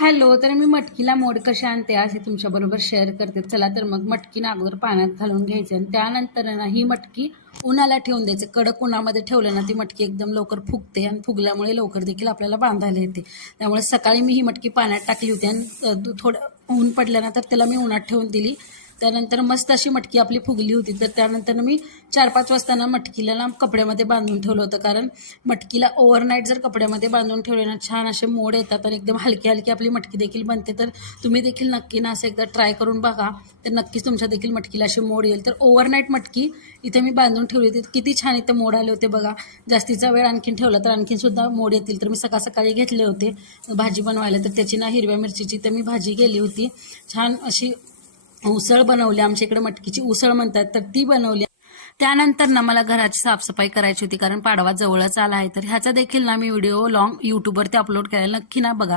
Hello, तर मी मटकीला मोड कशा आणते असे तुमच्याबरोबर शेअर करते. चला तर मग मटकी ना अगोदर पाण्यात घालून घ्यायची आणि त्यानंतर ना ही मटकी उन्हाला ठेवून द्यायची. कडक उन्हामध्ये ठेवलं ना ती मटकी एकदम लवकर फुगते आणि फुगल्यामुळे लवकर देखील आपल्याला बांधायला येते. त्यामुळे सकाळी मी ही मटकी पाण्यात टाकली होती आणि थोडं ऊन पडल्यानंतर त्याला मी उन्हात ठेवून दिली. त्यानंतर मस्त अशी मटकी आपली फुगली होती. तर त्यानंतर मी 4-5 वाजता ना मटकीला ना कपड्यामध्ये बांधून ठेवलं होतं, कारण मटकीला ओव्हरनाईट जर कपड्यामध्ये बांधून ठेवले ना छान असे मोड येतात आणि एकदम हलकी हलकी आपली मटकी देखील बनते. तर तुम्ही देखील नक्की ना असं एकदा ट्राय करून बघा, तर नक्कीच तुमच्या देखील मटकीला असे मोड येईल. तर ओव्हरनाईट मटकी इथे मी बांधून ठेवली होती. किती छान इथे मोड आले होते बघा. जास्तीचा वेळ आणखीन ठेवला तर आणखीन सुद्धा मोड येतील. तर मी सकाळी घेतले होते भाजी बनवायला. तर त्याची ना हिरव्या मिरचीची तर मी भाजी केली होती. छान अशी उसळ बनवली. आमच्या इकडे मटकीची उसळ म्हणतात, तर ती बनवली. त्यानंतर ना मला घराची साफसफाई करायची होती, कारण पाडवा जवळच आला आहे. तर ह्याचा देखील ना मी व्हिडिओ लॉंग यूट्यूबवरती अपलोड करायला नक्की ना बघा.